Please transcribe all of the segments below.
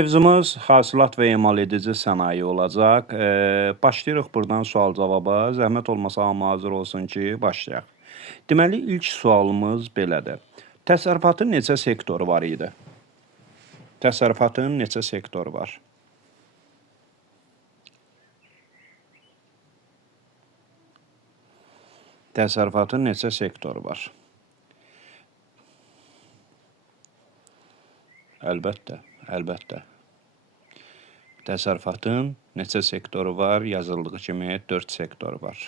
Mövzumuz hasilat və emal edici sənaye olacaq. Başlayırıq buradan sual-cavaba. Zəhmət olmasa hamı hazır olsun ki, başlayaq. Deməli, ilk sualımız belədir. Təsərrüfatın neçə sektoru var idi? Təsərrüfatın neçə sektoru var? Təsərrüfatın neçə sektoru var? Əlbəttə, əlbəttə. Təsərrüfatın neçə sektoru var? Yazıldığı kimi 4 sektoru var.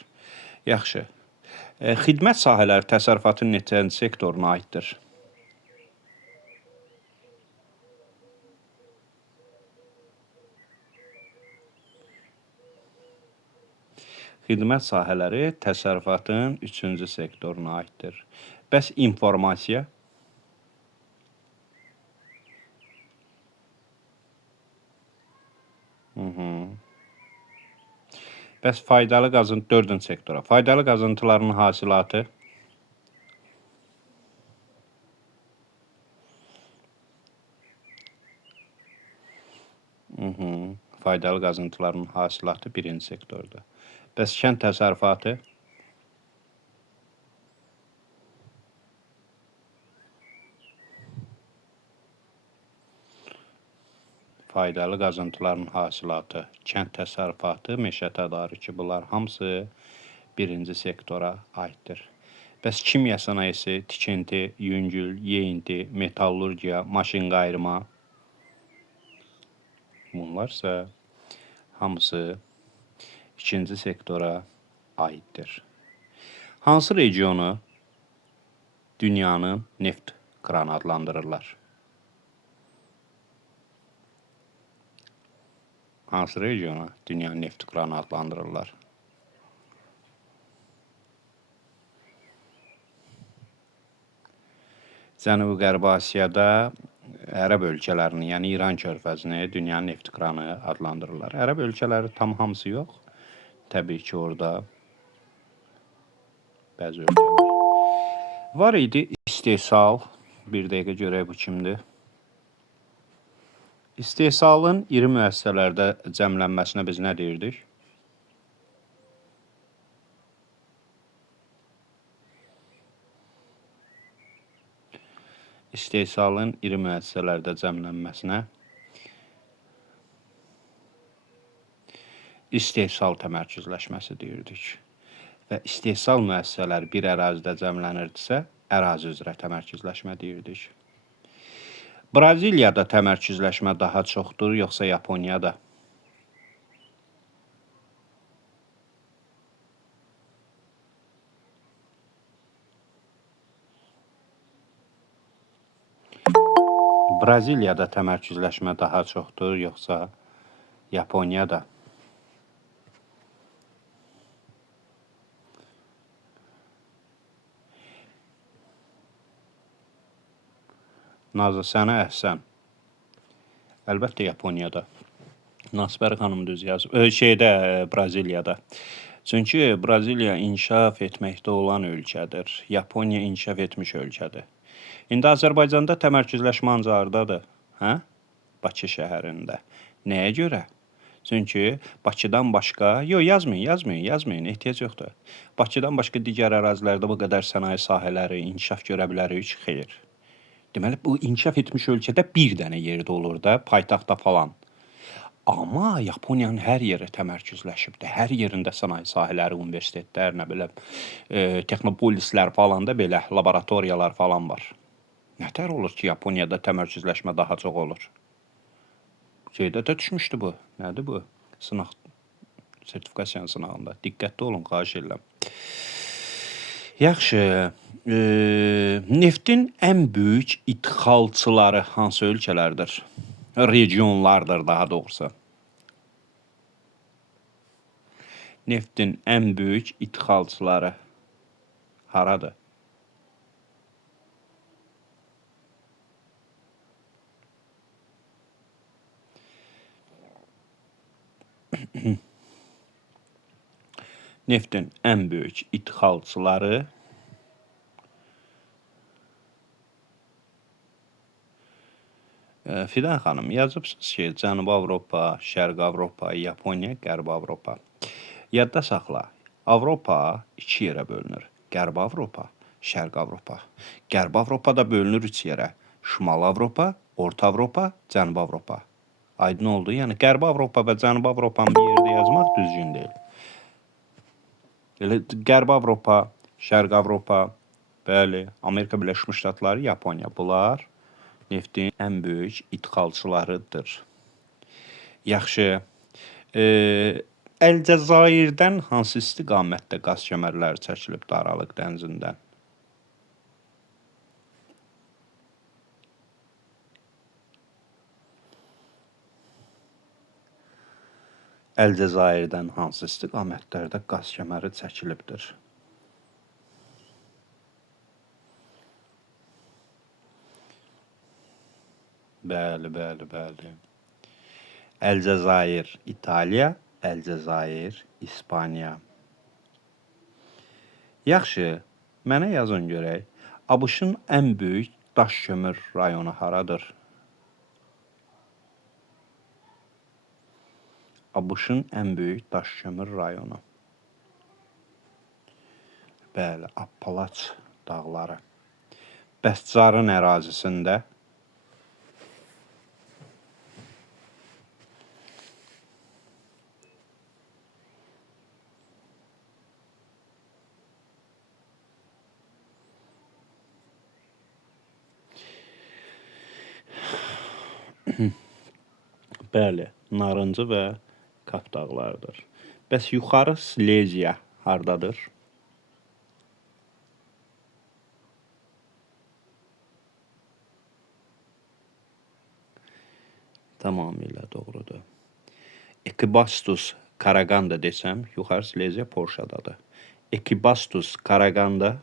Yaxşı. Xidmət sahələri təsərrüfatın neçə sektoruna aiddir? Xidmət sahələri təsərrüfatın 3-cü sektoruna aiddir. Bəs informasiya? Bəs faydalı qazıntı 4-cü sektora. Faydalı qazıntıların hasilatı? Faydalı qazıntıların hasilatı 1-ci sektordur. Bəs kənd təsərrüfatı? Faydalı qazıntıların hasilatı, kənd təsərrüfatı, meşə tədarükü, bunlar hamısı 1-ci sektora aiddir. Bəs kimya sənayesi, tikinti, yüngül, yeyinti, metallurgiya, maşın qayırma, bunlarsa hamısı 2-ci sektora aiddir. Hansı regionu dünyanın neft kranı adlandırırlar? Hansı regionu dünyanın neft kranı adlandırırlar? Cənubi-Qərbi Asiyada Ərəb ölkələrini, yəni İran körfəzini dünyanın neft kranı adlandırırlar. Ərəb ölkələri tam hamısı yox. Təbii ki, orada bəzi ölkələr. Var idi istehsal. Bir dəqiqə görək bu kimdir. İstehsalın iri müəssisələrdə cəmlənməsinə biz nə deyirdik? İstehsalın iri müəssisələrdə cəmlənməsinə istehsal təmərküzləşməsi deyirdik. Və istehsal müəssisələri bir ərazidə cəmlənirdisə, ərazi üzrə təmərküzləşmə deyirdik. Braziliyada təmərküzləşmə daha çoxdur, yoxsa Yaponiyada? Braziliyada təmərküzləşmə daha çoxdur, yoxsa Yaponiyada? Nazlı, sənə əhsən. Əlbəttə Yaponiyada. Nasibər xanım düz yazıb. Braziliyada. Çünki Braziliya inkişaf etməkdə olan ölkədir. Yaponiya inkişaf etmiş ölkədir. İndi Azərbaycanda təmərküzləşmə ancaq hardadır? Bakı şəhərində. Nəyə görə? Çünki Bakıdan başqa... yazmayın, ehtiyac yoxdur. Bakıdan başqa digər ərazilərdə bu qədər sənaye sahələri, inkişaf görə bilərik, xeyr. Deməli, bu inkişaf etmiş ölkədə bir dənə yerdə olur da, paytaxtda falan. Amma Yaponiyanın hər yeri təmərküzləşibdir. Hər yerində sənaye sahələri, universitetlər, nə biləm, texnopolislər falan da belə, laboratoriyalar falan var. Nətər olur ki, Yaponiyada təmərküzləşmə daha çox olur? Şeydə də düşmüşdü bu. Nədir bu? Sınaq, sertifikasiya sınağında. Diqqətli olun, xahiş edirəm. Yaxşı, neftin ən böyük idxalçıları hansı ölkələrdir? Regionlardır daha doğrusu. Neftin ən böyük idxalçıları haradır? Neftin ən böyük idxalçıları Fidan xanım, yazıbsınız ki, Cənubi Avropa, Şərqi Avropa, Yaponiya, Qərbi Avropa. Yadda saxla, Avropa 2 yerə bölünür. Qərbi Avropa, Şərqi Avropa. Qərbi Avropa da bölünür 3 yerə. Şimali Avropa, Orta Avropa, Cənubi Avropa. Aydın oldu? Yəni Qərbi Avropa və Cənubi Avropanı bir yerdə yazmaq düzgün deyil. Elə Qərbi Avropa, Şərqi Avropa, bəli, Amerika Birləşmiş Ştatları, Yaponiya. Bunlar neftin ən böyük idxalçılarıdır. Yaxşı. Əlcəzairdən hansı istiqamətdə qaz kəmərləri çəkilib Aralıq dənizindən? Əlcəzairdən hansı istiqamətlərdə qaz kəməri çəkilibdir? Bəli. Əlcəzair İtaliya, Əlcəzair İspaniya. Yaxşı, mənə yazın görək. ABŞ-ın ən böyük daş kömür rayonu haradır? ABŞ-ın ən böyük daş kömür rayonu. Bəli, Appalaç dağları. Bəs Carın ərazisində? Bəli, Narıncı və Kap dağlarıdır. Bəs yuxarı Sileziya hardadır? Tamamilə doğrudur. Ekibastus Karaganda desəm, yuxarı Sileziya Polşadadır. Ekibastus Karaganda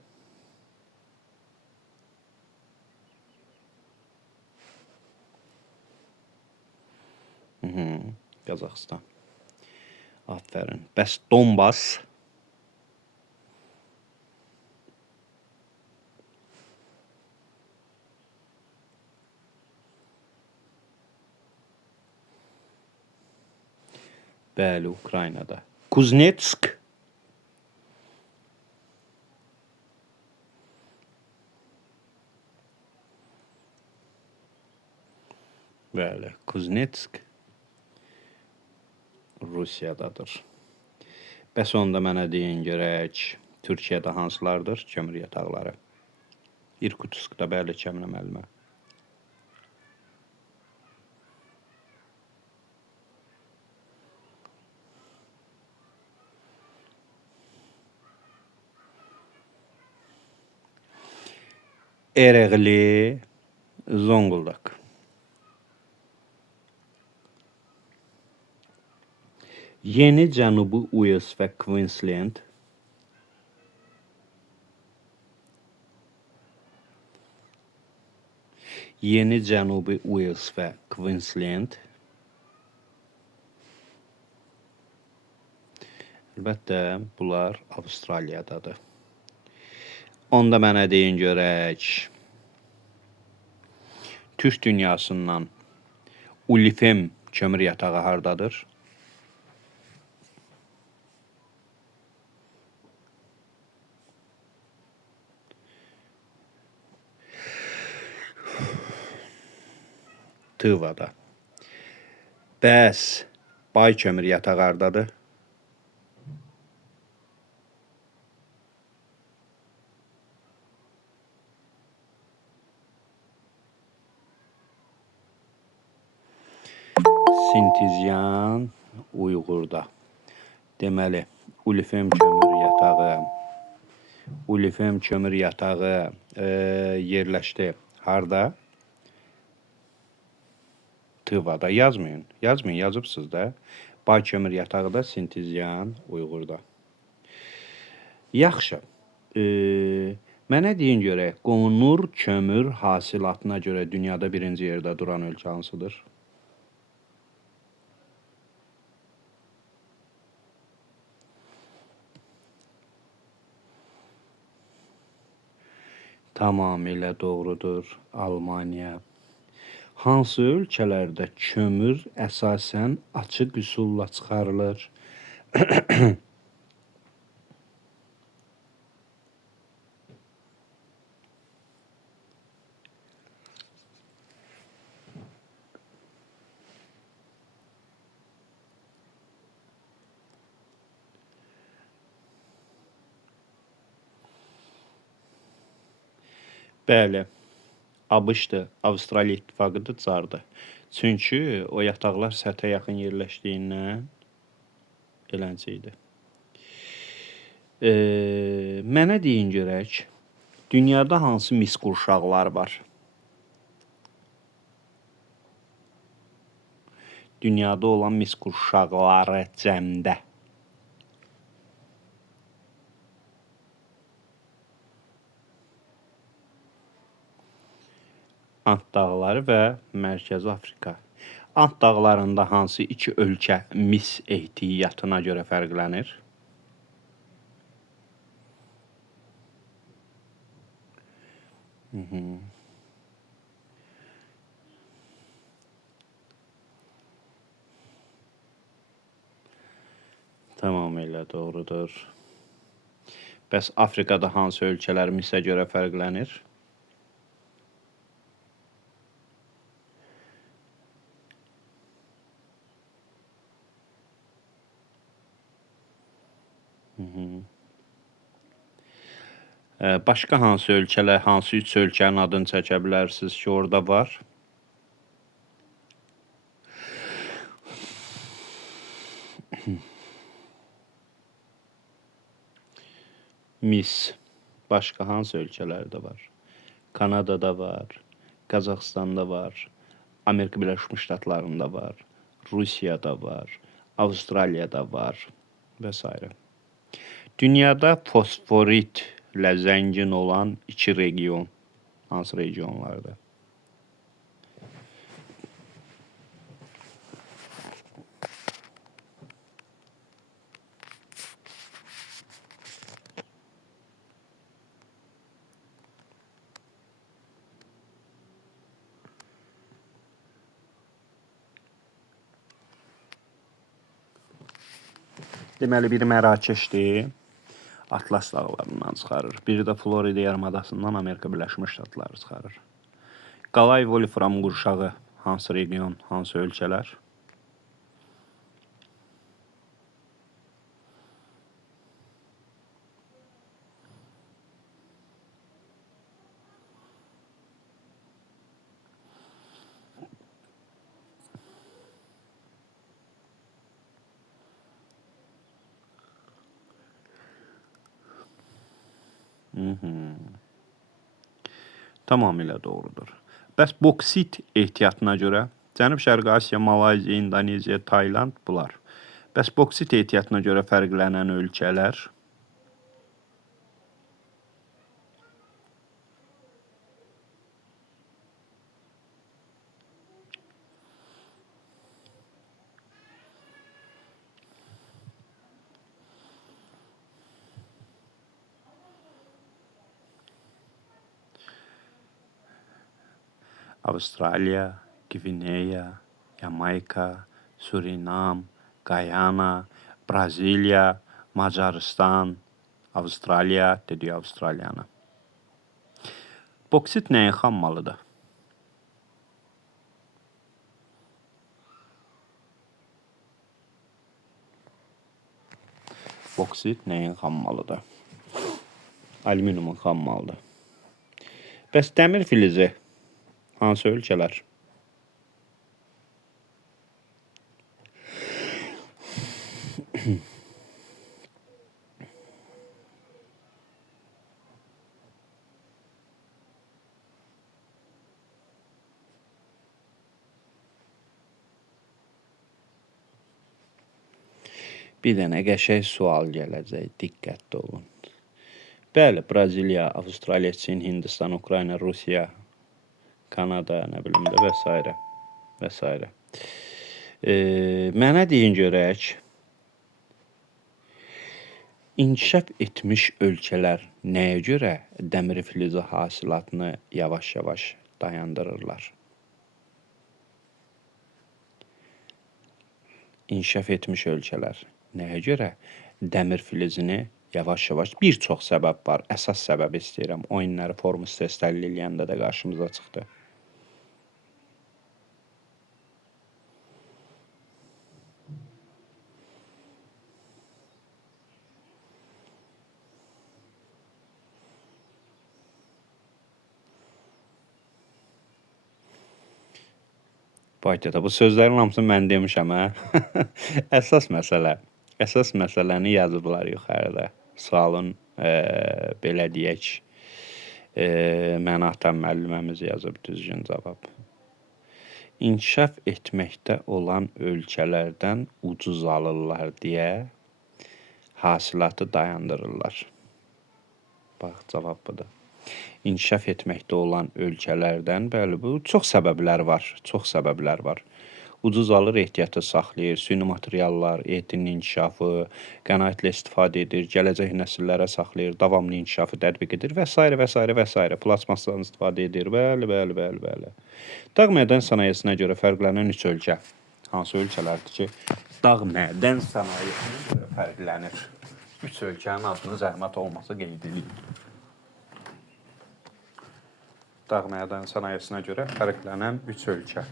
Qazaxıstan. Aferin. Bəs Donbas? Bəli, Ukraynada. Kuznetsk? Bəli, Kuznetsk Rusiyadadır. Bəs onda mənə deyin görək, Türkiyədə hansılardır kömür yataqları? İrkutskda, bəli, kəmin əməlimə. Ereğli, Zonguldak. Yeni Cənubi Uels və Queensland. Yeni Cənubi Uels və Queensland. Əlbəttə, bunlar Avstraliyadadır. Onda mənə deyin görək, Türk dünyasından Ulifem kömür yatağı hardadır? Tıvada. Bəs Bay kömür yatağı hardadır? Sintizyan Uyğurda. Deməli, Ulifem kömür yatağı yerləşdi. Harda? Tıvada. Yazmayın, yazıbsınız da. Bay kömür yatağı da Sintizyan Uyğurda. Yaxşı. Mənə deyin görək, qonur kömür hasilatına görə dünyada birinci yerdə duran ölkə hansıdır? Tamamilə doğrudur, Almaniya. Hansı ölkələrdə kömür əsasən açıq üsulla çıxarılır? Bəli, ABŞ-dır, Avstraliya İttifaqıdır, cardır. Çünki o yataqlar səthə yaxın yerləşdiyindən eləncə idi. Mənə deyin görək, dünyada hansı mis qurşaqlar var? Dünyada olan mis qurşaqları cəmdə. Ant dağları və Mərkəzi Afrika. Ant dağlarında hansı iki ölkə mis ehtiyatına görə fərqlənir? Tamamilə doğrudur. Bəs Afrikada hansı ölkələr misə görə fərqlənir? Başqa hansı ölkələr, hansı üç ölkənin adını çəkə bilərsiniz ki, orada var? Mis. Başqa hansı ölkələrdə var? Kanadada var, Qazaxstanda var, Amerika Birləşmiş Ştatlarında var, Rusiyada var, Avstraliyada var və s. Dünyada fosforitlə zəngin olan iki region hansı regionlardır? Deməli, biri Mərakeşdir, Atlas dağlarından çıxarır. Biri də Florida yarımadasından Amerika Birləşmiş Ştatları çıxarır. Qalay Wolfram qurşağı hansı region, hansı ölkələr? Tamamilə doğrudur. Bəs boksit ehtiyatına görə Cənub-Şərqi Asiya, Malayziya, İndoneziya, Tayland bunlar. Bəs boksit ehtiyatına görə fərqlənən ölkələr? Avustraliya, Gvineya, Yamayka, Surinam, Gayana, Braziliya, Macaristan, Avustraliya, dedik Avstraliyanı. Boksit nəyin xammalıdır? Boksit nəyin xammalıdır? Alüminiumun xammalıdır. Bəs dəmir filizi hansı ölkələr? Bir dənə qəşəng sual gələcək, diqqətli olun. Bəli, Braziliya, Avstraliya, Çin, Hindistan, Ukrayna, Rusiya, Kanada, nə bilim də və s. və s. Mənə deyin görək, inkişaf etmiş ölkələr nəyə görə dəmir filizi hasilatını yavaş-yavaş dayandırırlar? inkişaf etmiş ölkələr. Nəyə görə? Dəmir filizini yavaş-yavaş bir çox səbəb var. Əsas səbəbi istəyirəm. Oyunları Formus test təhlil eləyəndə də qarşımıza çıxdı. Baytədə bu sözlərin hamısını mən demişəm, hə? Əsas məsələni yazıblar yuxarıda. Sualın belə deyək, Mənatam müəlliməmiz yazıb düzgün cavab. İnkişaf etməkdə olan ölkələrdən ucuz alırlar deyə hasilatı dayandırırlar. Bax, cavab budur. İnkişaf etməkdə olan ölkələrdən, bəli, bu çox səbəblər var. Ucuz alır, ehtiyatı saxlayır, süni materiallar, etinin inkişafı, qənaətlə istifadə edir, gələcək nəsillərə saxlayır, davamlı inkişafı tətbiq edir və s. Plasmasdan istifadə edir, bəli. Dağ mədən sənayesinə görə fərqlənən 3 ölkə. Hansı ölkələrdir ki, dağ mədən sənayesinə görə fərqlənir? 3 ölkənin adını zəhmət olmasa qeyd edin. Dağ mədən sənayesinə görə fərqlənən 3 ölkə.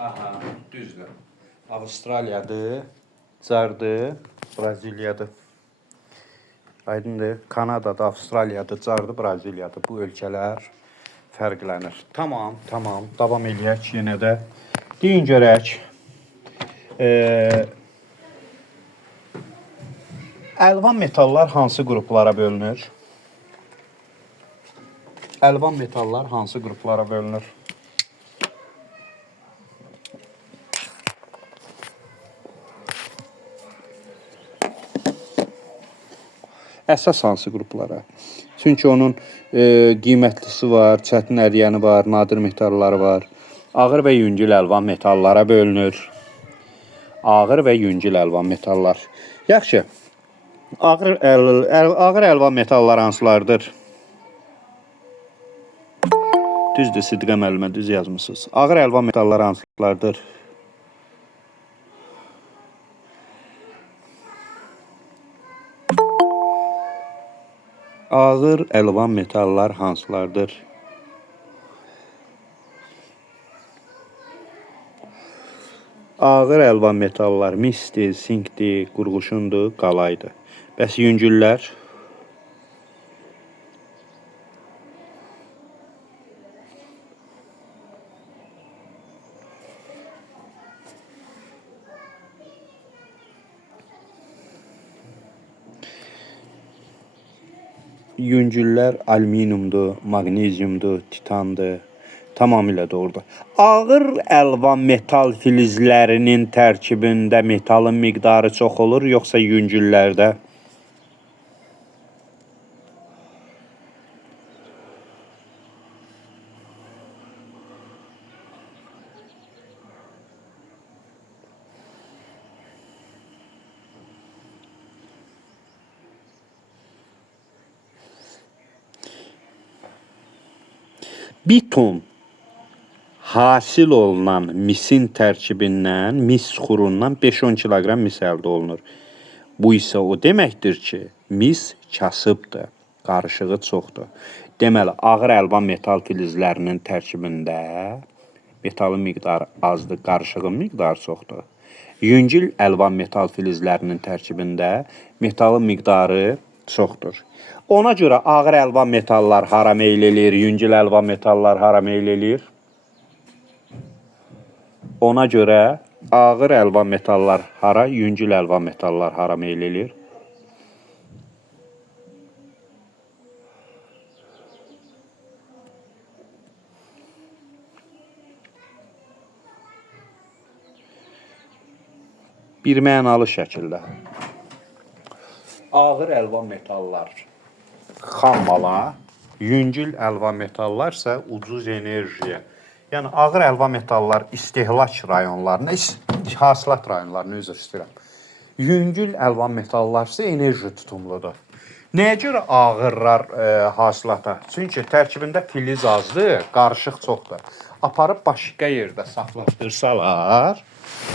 Aha, düzdür. Avustraliyadır, Cardır, Braziliyadır. Aydındır. Kanadadır, Avustraliyadır, Cardır, Braziliyadır. Bu ölkələr fərqlənir. Tamam. Davam eləyək yenə də. Deyin görək. Əlvan metallar hansı qruplara bölünür? Əlvan metallar hansı qruplara bölünür? Əsas hansı qruplara? Çünki onun qiymətlisi var, çətin əriyəni var, nadir metalları var. Ağır və yüngül əlvan metallara bölünür. Ağır və yüngül əlvan metallar. Yaxşı. Ağır əlvan metallar hansılardır? Düzdür, Sidqə müəllimə düz yazmısınız. Ağır əlvan metallar hansılardır? Ağır əlvan metallar hansılardır? Ağır əlvan metallar misdir, sinkdir, qurğuşundur, qalaydır. Bəs yüngüllər? Yüngüllər alüminiumdur, maqneziumdur, titandır. Tamamilə doğrudur. Ağır əlvan metal filizlərinin tərkibində metalın miqdarı çox olur, yoxsa yüngüllərdə? Bir ton hasil olunan misin tərkibindən, mis xurundan 5-10 kiloqram mis əldə olunur. Bu isə o deməkdir ki, mis kasıbdır, qarışığı çoxdur. Deməli, ağır əlvan metal filizlərinin tərkibində metalın miqdarı azdır, qarışığın miqdarı çoxdur. Yüngül əlvan metal filizlərinin tərkibində metalın miqdarı çoxdur. Ona görə ağır əlvan metallar hara meyl eləyir, yüngül əlvan metallar hara meyl eləyir? Ona görə ağır əlvan metallar hara, yüngül əlvan metallar hara meyl eləyir? birmənalı şəkildə ağır əlvan metallar xam mala, yüngül əlvan metallar isə ucuz enerjiyə. Yəni ağır əlvan metallar istehlak rayonlarına, hasilat rayonlarına üzr istəyirəm. Yüngül əlvan metallar isə enerji tutumludur. Nəyə görə ağırlar hasilata? Çünki tərkibində filiz azdır, qarışıq çoxdur. Aparıb başqa yerdə saxlaşdırsalar,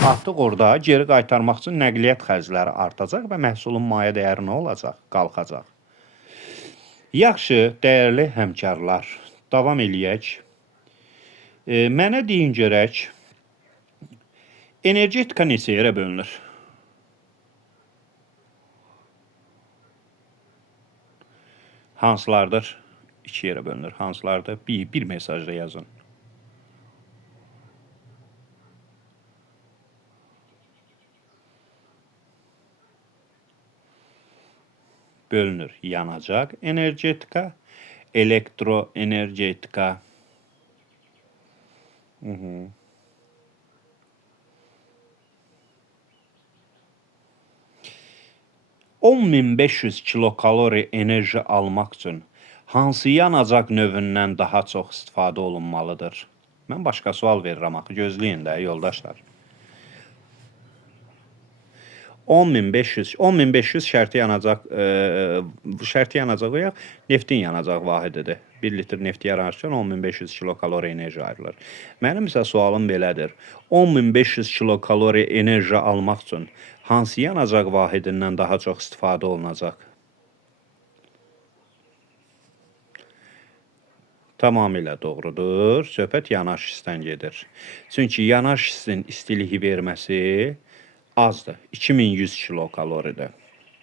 artıq orada geri qaytarmaq üçün nəqliyyat xərcləri artacaq və məhsulun maye dəyəri nə olacaq? Qalxacaq. Yaxşı, dəyərli həmkarlar, davam eləyək. Mənə deyin görək, energetika neçə yerə bölünür? Hansılardır? 2 yerə bölünür. Hansılardır? Bir mesajda yazın. Bölünür. Yanacaq energetika, elektroenergetika. 10.500 kilokalori enerji almaq üçün hansı yanacaq növündən daha çox istifadə olunmalıdır? Mən başqa sual verirəm axı, gözləyin də yoldaşlar. 10.500 şərti yanacaq yox, neftin yanacaq vahididir. 1 litr neft yaranırkən 10.500 kilokalori enerji ayrılır. Mənim isə sualım belədir. 10.500 kilokalori enerji almaq üçün hansı yanacaq vahidindən daha çox istifadə olunacaq? Tamamilə doğrudur. Söhbət yanaş hissdən gedir. Çünki yanaş hissin istiliyi verməsi azdır. 2100 kilokaloridir.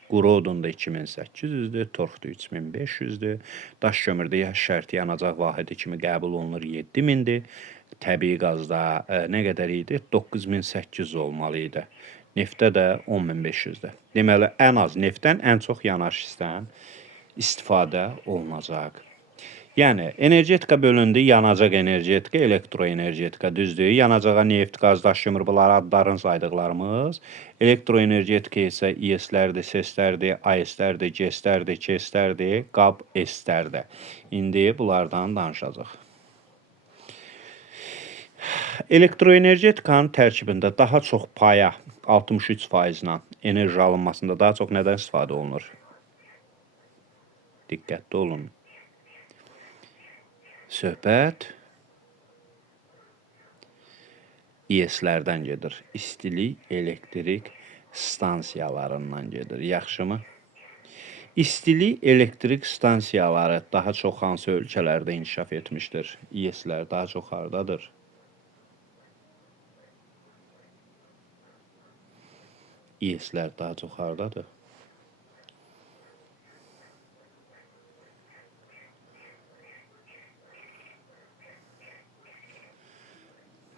Quru odunda 2800-dür, torfda 3500-dür. Daş kömürdə yaş şərti yanacaq vahidi kimi qəbul olunur 7000-dir. Təbii qazda nə qədər idi? 9800 olmalı idi. Neftdə də 10500-dür. Deməli, ən az neftdən, ən çox yanaş hissdən istifadə olunacaq. Yəni, energetika bölündü, yanacaq energetika, elektroenergetika, düzdür. Yanacağa neft, qaz, daş kömür, bunları adlarını saydıqlarımız. Elektroenergetika isə İES-lərdir, SES-lərdir, AES-lərdir, GES-lərdir, KES-lərdir, QAB, ES-lərdir. İndi bunlardan danışacaq. Elektroenergetikanın tərkibində daha çox paya, 63%-la enerji alınmasında daha çox nədən istifadə olunur? Diqqətli olun. Söhbət İES-lərdən gedir. İstilik elektrik stansiyalarından gedir. Yaxşımı? İstilik elektrik stansiyaları daha çox hansı ölkələrdə inkişaf etmişdir? İES-lər daha çox hardadır? İES-lər daha çox hardadır?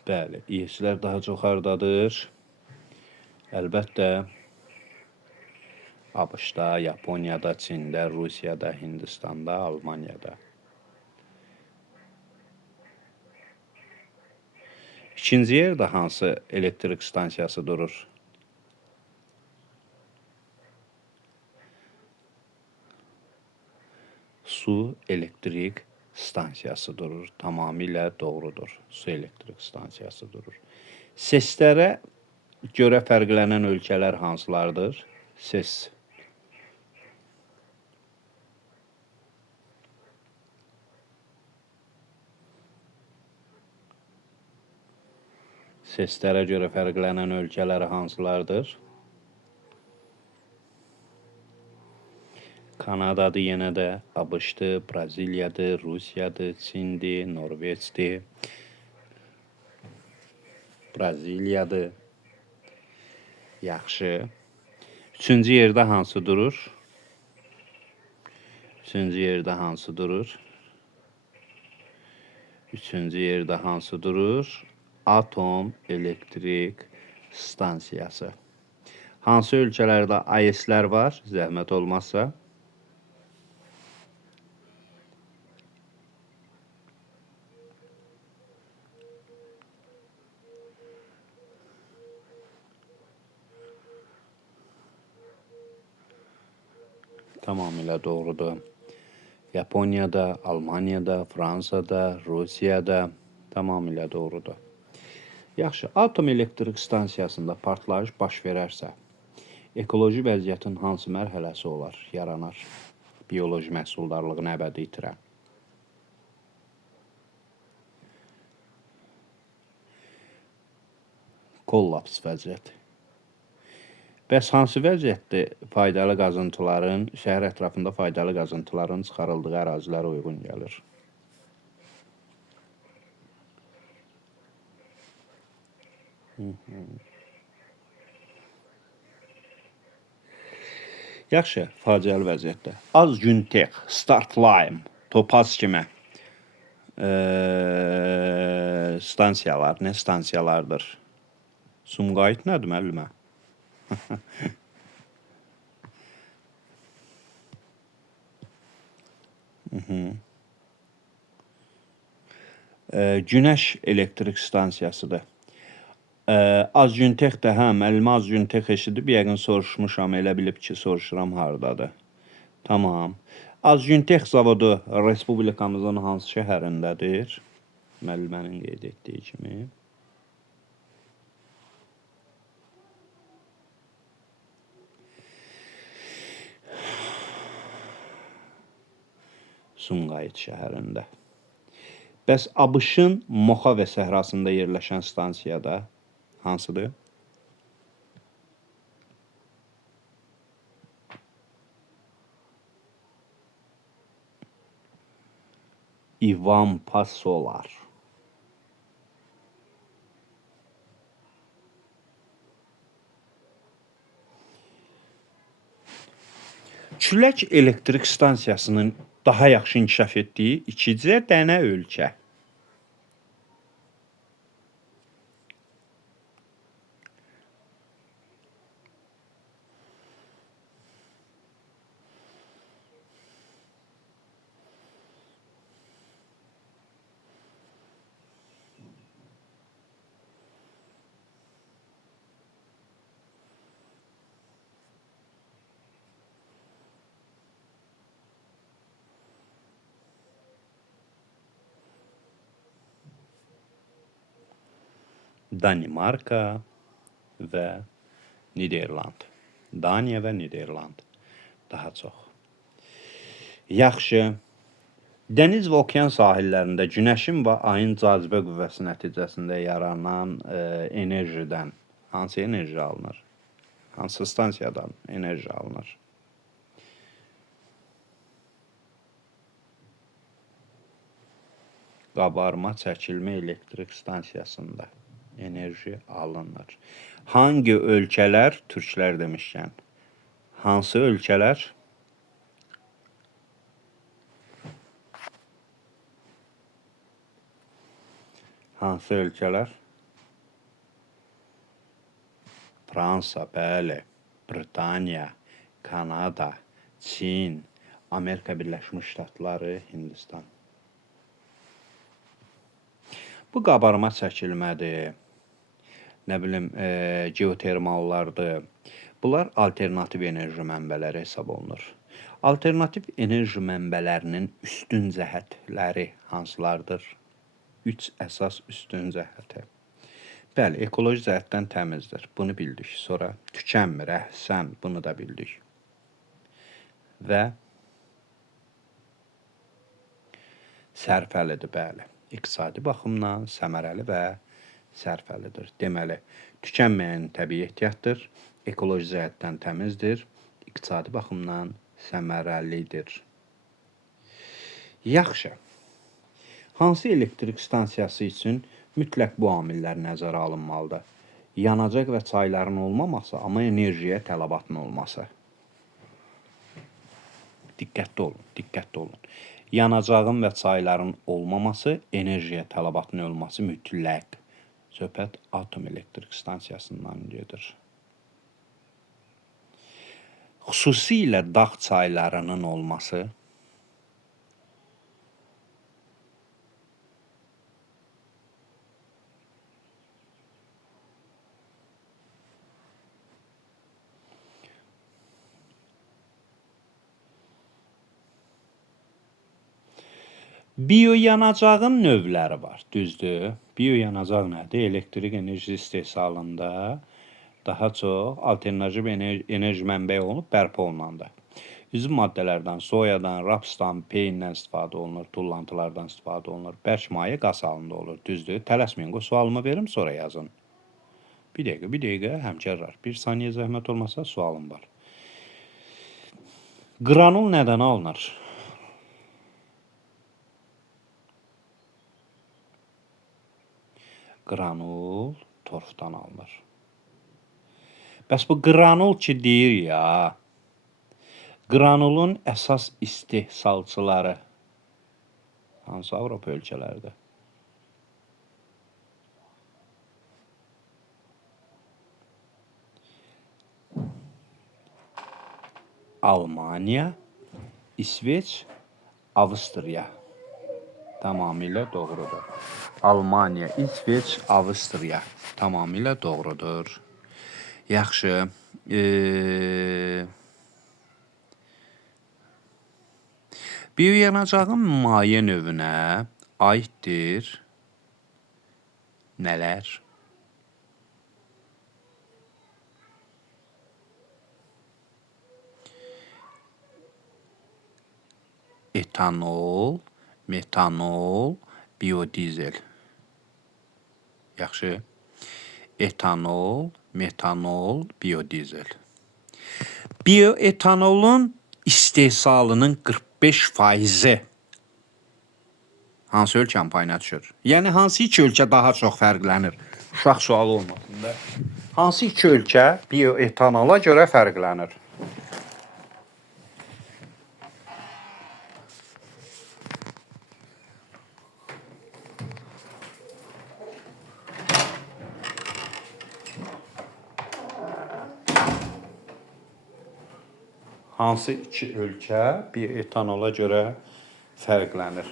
Bəli, İES-lər daha çox hardadır? Əlbəttə, ABŞ-da, Yaponiyada, Çində, Rusiyada, Hindistanda, Almaniyada. İkinci yerdə hansı elektrik stansiyası durur? Su elektrik stansiyası durur. Tamamilə doğrudur. Su elektrik stansiyası durur. SES-lərə görə fərqlənən ölkələr hansılardır? SES. SES-lərə görə fərqlənən ölkələr hansılardır? Kanadadır yenə də, ABŞ-dır, Braziliyadır, Rusiyadır, Çindir, Norveçdir. Braziliyadır. Yaxşı. Üçüncü yerdə hansı durur? Üçüncü yerdə hansı durur? Üçüncü yerdə hansı durur? Atom elektrik stansiyası. Hansı ölkələrdə AES-lər var? Zəhmət olmazsa. Tamamilə doğrudur. Yaponiyada, Almaniyada, Fransada, Rusiyada tamamilə doğrudur. Yaxşı, atom elektrik stansiyasında partlayış baş verərsə, ekoloji vəziyyətin hansı mərhələsi olar, yaranar? Bioloji məhsuldarlığını əbədi itirən. Kollaps vəziyyəti. Bəs hansı vəziyyətdə şəhər ətrafında faydalı qazıntıların çıxarıldığı ərazilərə uyğun gəlir? Yaxşı, faciəli vəziyyətdə. Az Güntex, Startline, Topaz kimi stansiyalar, nə stansiyalardır? Sumqayıt nədir müəllimə? Günəş elektrik stansiyasıdır. Az Güntex də, hə, müəllimə Az Güntex eşidib, yəqin soruşmuşam, elə bilib ki, soruşuram hardadır. Tamam. Az Güntex zavodu respublikamızın hansı şəhərindədir? Müəllimənin qeyd etdiyi kimi. Sumqayıt şəhərində. Bəs ABŞ-ın Moxave səhrasında yerləşən stansiyada hansıdır? İvampa Solar. Külək elektrik stansiyasının daha yaxşı inkişaf etdiyi ikicə dənə ölkə. Danimarka və Niderland. Daniya və Niderland daha çox. Yaxşı. Dəniz və okean sahillərində günəşin və ayın cazibə qüvvəsi nəticəsində yaranan enerjidən hansı enerji alınır? Hansı stansiyadan enerji alınır? Qabarma çəkilmə elektrik stansiyasında enerji alınır. Hangi ölkələr, türklər demişkən, hansı ölkələr? Hansı ölkələr? Fransa, bəli, Britaniya, Kanada, Çin, Amerika Birləşmiş Ştatları, Hindistan. Bu qabarma çəkilmədir, nə bilim, geotermallardır. Bunlar alternativ enerji mənbələri hesab olunur. Alternativ enerji mənbələrinin üstün cəhətləri hansılardır? 3 əsas üstün cəhəti. Bəli, ekoloji cəhətdən təmizdir. Bunu bildik. Sonra tükənmir, əhsən, bunu da bildik. Və sərfəlidir, bəli. İqtisadi baxımdan səmərəli və sərfəlidir. Deməli, tükənməyən təbii ehtiyatdır, ekoloji cəhətdən təmizdir, iqtisadi baxımdan səmərəlidir. Yaxşı. Hansı elektrik stansiyası üçün mütləq bu amillər nəzərə alınmalıdır? Yanacaq və çayların olmaması, amma enerjiyə tələbatın olması. Diqqətli olun, diqqətli olun. Yanacağın və çayların olmaması, enerjiyə tələbatın olması mütləq. Söhbət atom elektrik stansiyasından gedir. Xüsusilə dağ çaylarının olması, Biyoyanacağın növləri var, düzdür? Biyoyanacaq nədir? Elektrik enerji istehsalında daha çox alternativ enerji mənbəyi olunub bərpa olunanda. Üzüm maddələrdən, soyadan, rapsdan, peyindən istifadə olunur, tullantılardan istifadə olunur. Bərk maye qaz halında olur, düzdür? Tələsməyin, sualımı verim, sonra yazın. Bir dəqiqə, həmkarlar. Bir saniyə zəhmət olmasa sualım var. Qranul nədən alınır? Qranul torfdan alınır. Bəs bu qranul ki deyir ya, qranulun əsas istehsalçıları hansı Avropa ölkələrdə? Almanya, İsveç, Avstriya. Tamamilə doğrudur. Almanya, İsveç, Avstriya. Tamamilə doğrudur. Yaxşı. Biyoyanacağın maye növünə aiddir nələr? Etanol, metanol, biyodizel. Yaxşı. Etanol, metanol, biyodizel. Bioetanolun istehsalının 45% hansı ölkənin payına düşür? Yəni hansı iki ölkə daha çox fərqlənir? Uşaq sualı olmasın da. Hansı iki ölkə bioetanola görə fərqlənir? Hansı iki ölkə bioetanola görə fərqlənir?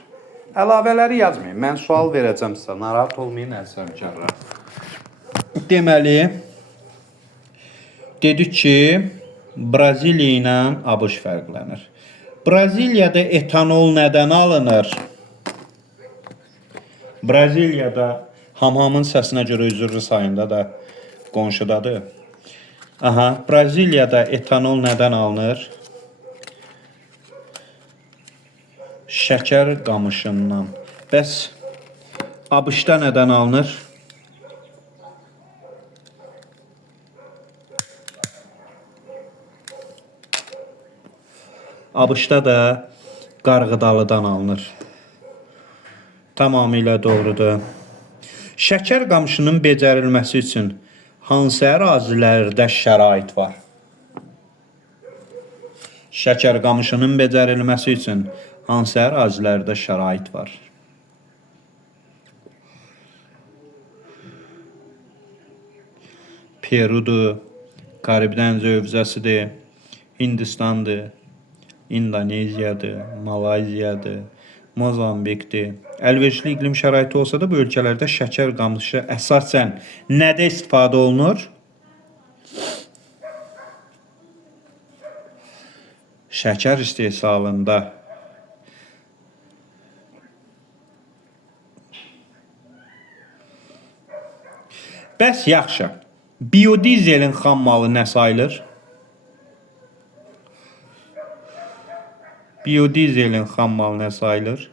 Əlavələri yazmayın. Mən sual verəcəm sizə. Narahat olmayın, əzizləmkarlar. Deməli, dedik ki, Braziliya ilə ABŞ fərqlənir. Braziliyada etanol nədən alınır? Braziliyada hamamın səsinə görə üzrlü sayında da qonşudadır. Aha, Braziliyada etanol nədən alınır? Şəkər qamışından. Bəs ABŞ-da nədən alınır? ABŞ-da da qarğıdalıdan alınır. Tamamilə doğrudur. Şəkər qamışının becərilməsi üçün hansı ərazilərdə şərait var? Şəkər qamışının becərilməsi üçün hansı ərazilərdə şərait var? Perudur, Karib dənizi hövzəsidir, Hindistandır, İndoneziyadır, Malayziyadır, Mozambikdir. Əlverişli iqlim şəraiti olsa da bu ölkələrdə şəkər qamışı əsasən nədə istifadə olunur? Şəkər istehsalında. Bəs yaxşı. Biyodizelin xammalı nə sayılır? Biyodizelin xammalı nə sayılır?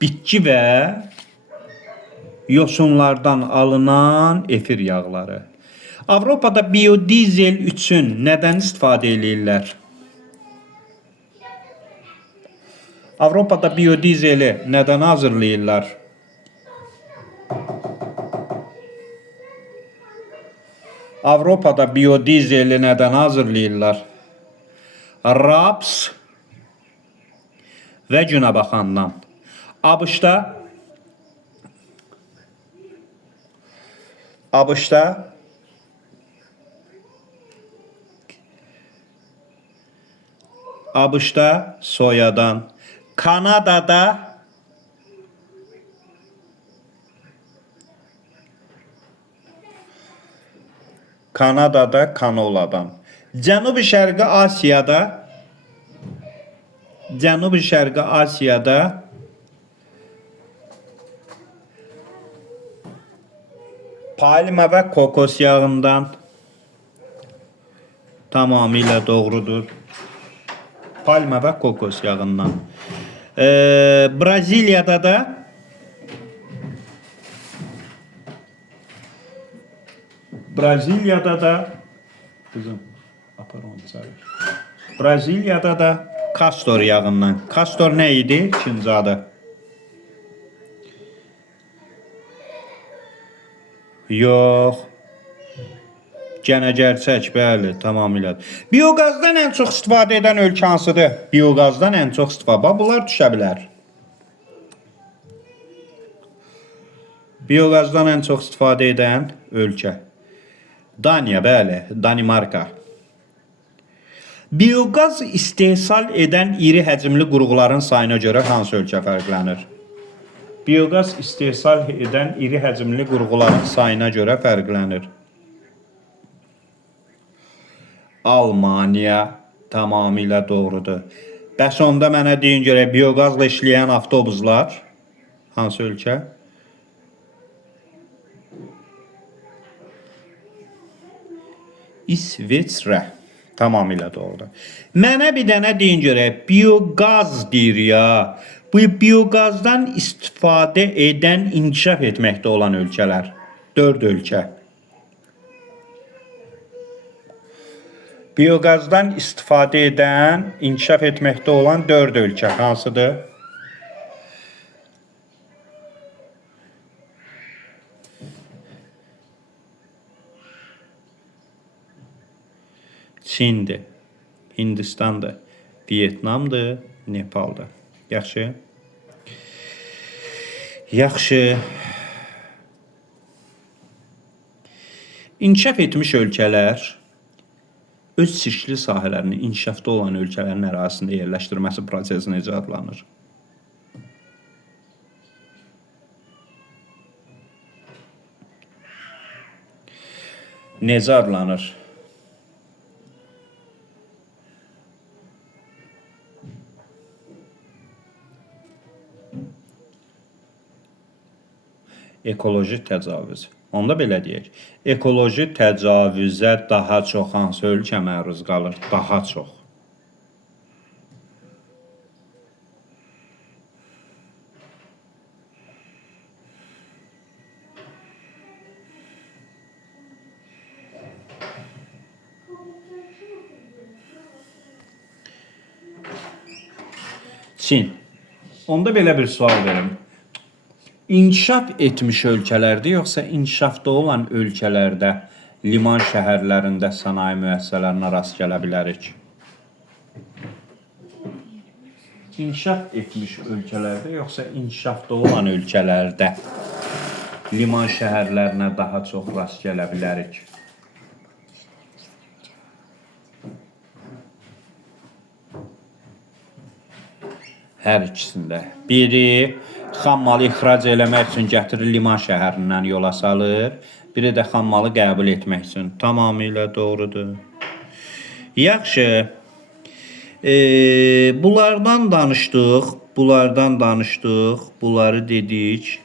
Bitki və yosunlardan alınan efir yağları. Avropada biyodizel üçün nədən istifadə edirlər? Avropada biyodizeli nədən hazırlayırlar? Avropada biyodizeli nədən hazırlayırlar? Raps və günəbaxandan. ABŞ-da soyadan. Kanadada kanoladan. Cənubi-Şərqi Asiyada palma və kokos yağından tamamilə doğrudur. Palma və kokos yağından. Braziliyada da kızım apar onu çağır. Braziliyada da kastor yağından. Kastor nə idi? İkinci adı. Yox. Gənə-gərçək, bəli, tamamilə. Bioqazdan ən çox istifadə edən ölkə hansıdır? Bioqazdan ən çox istifadə. Bunlar düşə bilər. Bioqazdan ən çox istifadə edən ölkə. Daniya, bəli, Danimarka. Bioqaz istehsal edən iri həcmli qurğuların sayına görə hansı ölkə fərqlənir? Bioqaz istehsal edən iri həcmli qurğuların sayına görə fərqlənir. Almaniya tamamilə doğrudur. Bəs onda mənə deyin görək, bioqazla işləyən avtobuslar hansı ölkə? İsveçrə. Tamamilə doğrudur. Mənə bir dənə deyin görək, bioqaz deyir ya. Bu bioqazdan istifadə edən, inkişaf etməkdə olan ölkələr. 4 ölkə. Bioqazdan istifadə edən, inkişaf etməkdə olan 4 ölkə hansıdır? Çindir, Hindistandır, Vietnamdır, Nepaldır. Yaxşı. Yaxşı. İnkişaf etmiş ölkələr öz çeşitli sahələrini inkişafda olan ölkələrin ərazisində yerləşdirməsi prosesi necə adlanır? Necə adlanır? Ekoloji təcavüz. Onda belə deyək. Ekoloji təcavüzə daha çox hansı ölkə məruz qalır? Daha çox. Çin. Onda belə bir sual verim. İnkişaf etmiş ölkələrdə yoxsa inkişafda olan ölkələrdə liman şəhərlərində sənaye müəssisələrinə rast gələ bilərik? İnkişaf etmiş ölkələrdə yoxsa inkişafda olan ölkələrdə liman şəhərlərinə daha çox rast gələ bilərik? Hər ikisində. Biri xammalı ixrac eləmək üçün gətirir liman şəhərindən yola salır. Biri də xammalı qəbul etmək üçün. Tamamilə doğrudur. Yaxşı. Bunlardan danışdıq. Bunları dedik.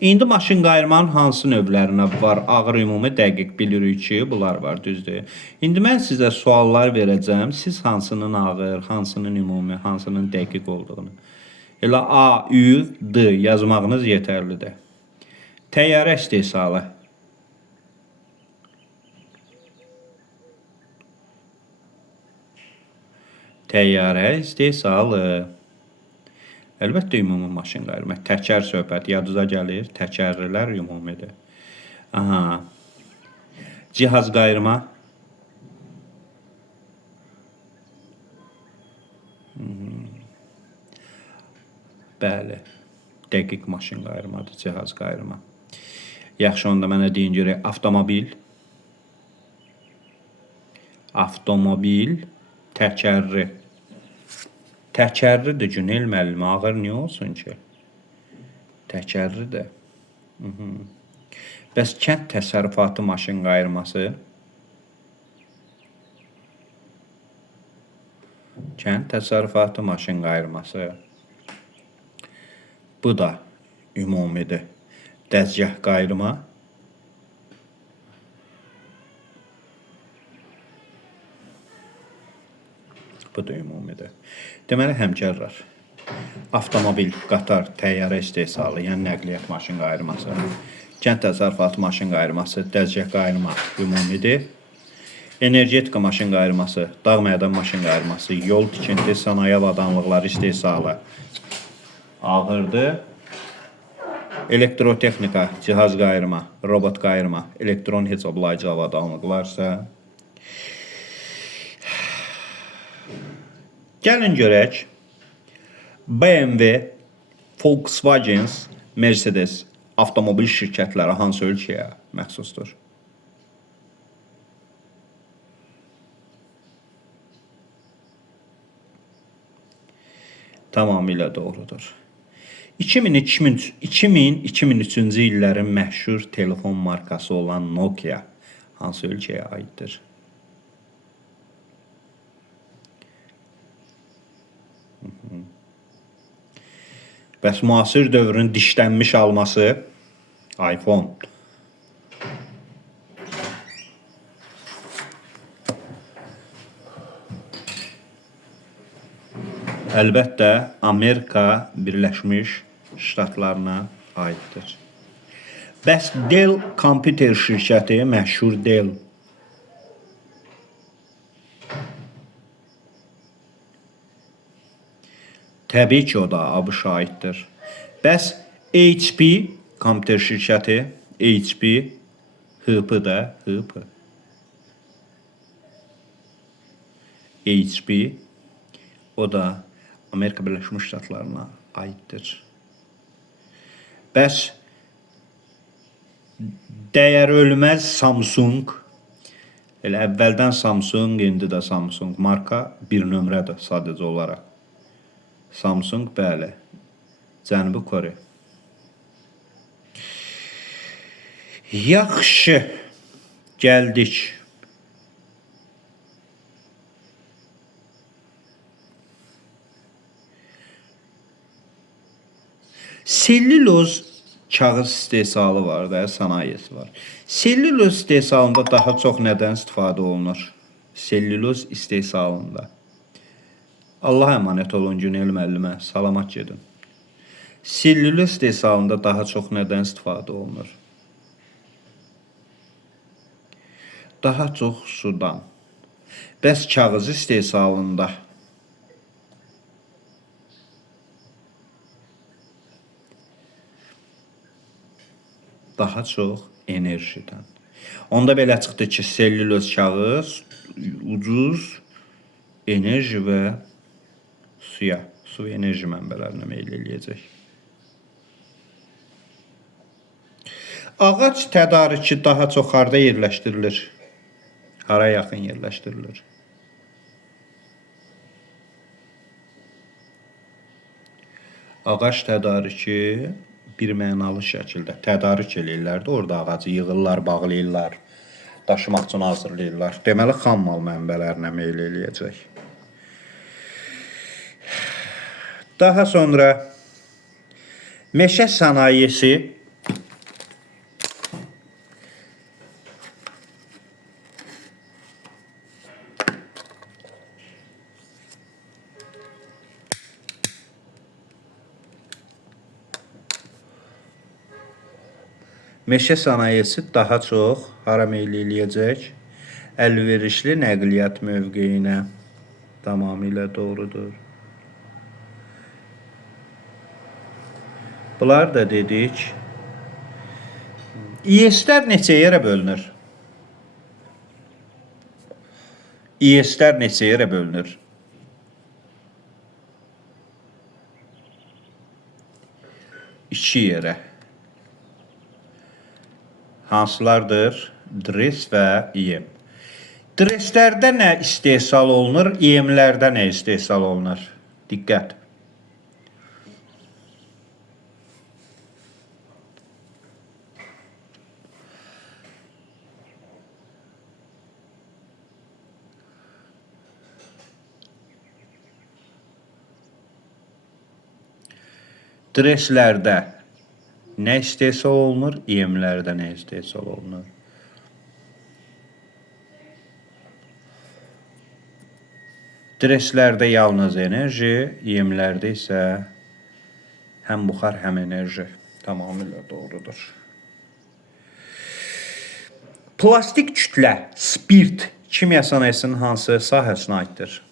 İndi maşın qayırmanın hansı növlərinə var? Ağır, ümumi, dəqiq bilirik ki, bunlar var, düzdür. İndi mən sizə suallar verəcəm. Siz hansının ağır, hansının ümumi, hansının dəqiq olduğunu. Elə A, Ü, D yazmağınız yetərlidir. Təyyarə istehsalı. Təyyarə istehsalı. Əlbəttə ümumi maşın qayırma. Təkər söhbət yadınıza gəlir. Təkərlilər ümumidir. Aha. Cihaz qayırma. Bəli. Dəqiq maşın qayırmadır, cihaz qayırma. Yaxşı, onda mənə deyin görək, avtomobil. Avtomobil, təkərli. Təkərlidir Günel müəllimə, ağır niyə olsun ki? Təkərlidir. Bəs kənd təsərrüfatı maşın qayırması? Kənd təsərrüfatı maşın qayırması. Bu da ümumidir. Dəzgah qayırma. Bu da ümumidir. Deməli, həmkarlar, avtomobil, qatar, təyyarə istehsalı, yəni nəqliyyat maşın qayırması, kənd təsərrüfatı maşın qayırması, dəzgah qayırma ümumidir. Energetika maşın qayırması, dağ mədən maşın qayırması, yol tikinti, sənaye avadanlıqları istehsalı ağırdır. Elektrotexnika, cihaz qayırma, robot qayırma, elektron hesablayıcı avadanlıqlarsa. Gəlin görək, BMW, Volkswagen, Mercedes avtomobil şirkətləri hansı ölkəyə məxsusdur? Tamamilə doğrudur. 2000-2003-cü illərin məşhur telefon markası olan Nokia hansı ölkəyə aiddir? Bəs müasir dövrün dişlənmiş alması iPhone. Əlbəttə, Amerika Birləşmiş Ştatlarına aiddir. Bəs Dell kompüter şirkəti, məşhur Dell, təbii ki, o da ABŞ-a aiddir. Bəs HP kompüter şirkəti, HP, HP da, HP. HP, o da Amerika Birləşmiş Ştatlarına aiddir. Bəs dəyər ölməz Samsung, elə əvvəldən Samsung, indi də Samsung marka bir nömrədir sadəcə olaraq. Samsung, bəli, Cənubi Kore. Yaxşı, gəldik. Selluloz kağız istehsalı var da, sənayesi var. Selluloz istehsalında daha çox nədən istifadə olunur? Selluloz istehsalında. Allah əmanət olun Günel müəllimə, salamat gedin. Selluloz istehsalında daha çox nədən istifadə olunur? Daha çox sudan. Bəs kağız istehsalında? Daha çox enerjidən. Onda belə çıxdı ki, selluloz kağız ucuz enerji və suya, su enerji mənbələrinə meyl eləyəcək. Ağac tədarükü daha çox harda yerləşdirilir? Hara yaxın yerləşdirilir? Ağac tədarükü bir mənalı şəkildə tədarük eləyirlər də, orada ağacı yığırlar, bağlayırlar, daşımaq üçün hazırlayırlar. Deməli, xam mal mənbələrinə meyl eləyəcək. Daha sonra meşə sənayesi daha çox hara meyl eləyəcək? Əlverişli nəqliyyat mövqeyinə. Tamamilə doğrudur. Bunlar da dedik. İES-lər neçə yerə bölünür? İES-lər neçə yerə bölünür? İki yerə. Hansılardır? Dres və İEM. Dreslərdə nə istehsal olunur? İEM-lərdə nə istehsal olunur? Diqqət. Streslərdə nə istehsal olunur, yemlərdə nə istehsal olunur? Streslərdə yalnız enerji, yemlərdə isə həm buxar, həm enerji. Tamamilə doğrudur. Plastik kütlə, spirt kimya sənayesinin hansı sahəsinə aiddir?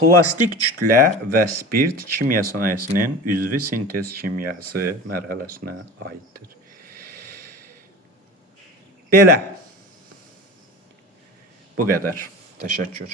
Plastik kütlə və spirt kimya sənayesinin üzvi sintez kimyası mərhələsinə aiddir. Belə. Bu qədər. Təşəkkür.